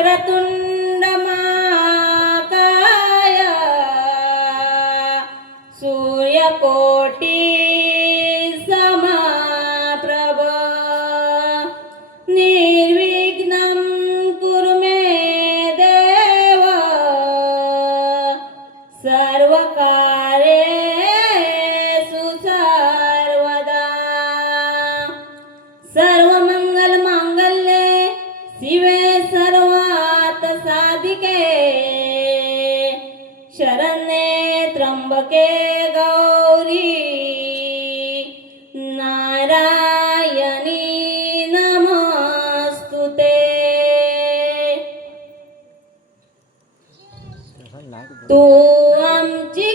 Para tu शरण्ये त्र्यंबके गौरी नारायणी नमस्तुते तू आमची